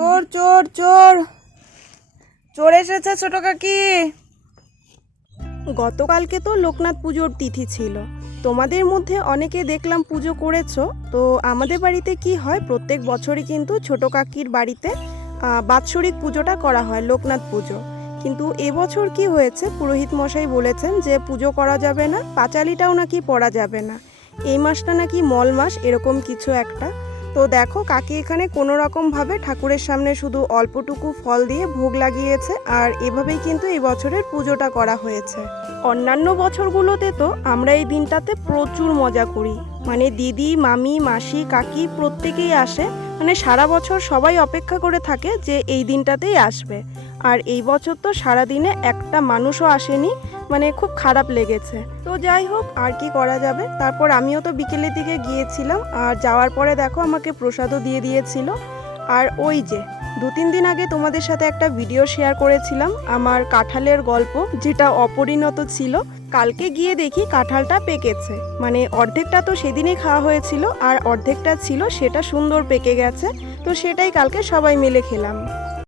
চোর চোর চোর চোর এসেছে ছোট কাকি। গতকালকে তো লোকনাথ পুজোর তিথি ছিল, তোমাদের মধ্যে অনেকে দেখলাম পুজো করেছো। তো আমাদের বাড়িতে কি হয়, প্রত্যেক বছরই কিন্তু ছোট কাকির বাড়িতে বাৎসরিক পুজোটা করা হয়, লোকনাথ পুজো। কিন্তু এবছর কি হয়েছে, পুরোহিত মশাই বলেছেন যে পুজো করা যাবে না, পাঁচালিটাও নাকি পড়া যাবে না, এই মাসটা নাকি মল মাস, এরকম কিছু একটা। তো দেখো কাকি এখানে কোনো রকমভাবে ঠাকুরের সামনে শুধু অল্পটুকু ফল দিয়ে ভোগ লাগিয়েছে, আর এভাবেই কিন্তু এই বছরের পুজোটা করা হয়েছে। অন্যান্য বছরগুলোতে তো আমরা এই দিনটাতে প্রচুর মজা করি, মানে দিদি মামি মাসি কাকি প্রত্যেকেই আসে, মানে সারা বছর সবাই অপেক্ষা করে থাকে যে এই দিনটাতেই আসবে। আর এই বছর তো সারাদিনে একটা মানুষও আসেনি, মানে খুব খারাপ লেগেছে। তো যাই হোক, আর কি করা যাবে। তারপর আমিও তো বিকেলের দিকে গিয়েছিলাম, আর যাওয়ার পরে দেখো আমাকে প্রসাদও দিয়ে দিয়েছিল। আর ওই যে 2-3 দিন আগে তোমাদের সাথে একটা ভিডিও শেয়ার করেছিলাম আমার কাঁঠালের গল্প, যেটা অপরিণত ছিল, কালকে গিয়ে দেখি কাঁঠালটা পেকেছে। মানে অর্ধেকটা তো সেদিনই খাওয়া হয়েছিল, আর অর্ধেকটা ছিল সেটা সুন্দর পেকে গেছে। তো সেটাই কালকে সবাই মিলে খেলাম।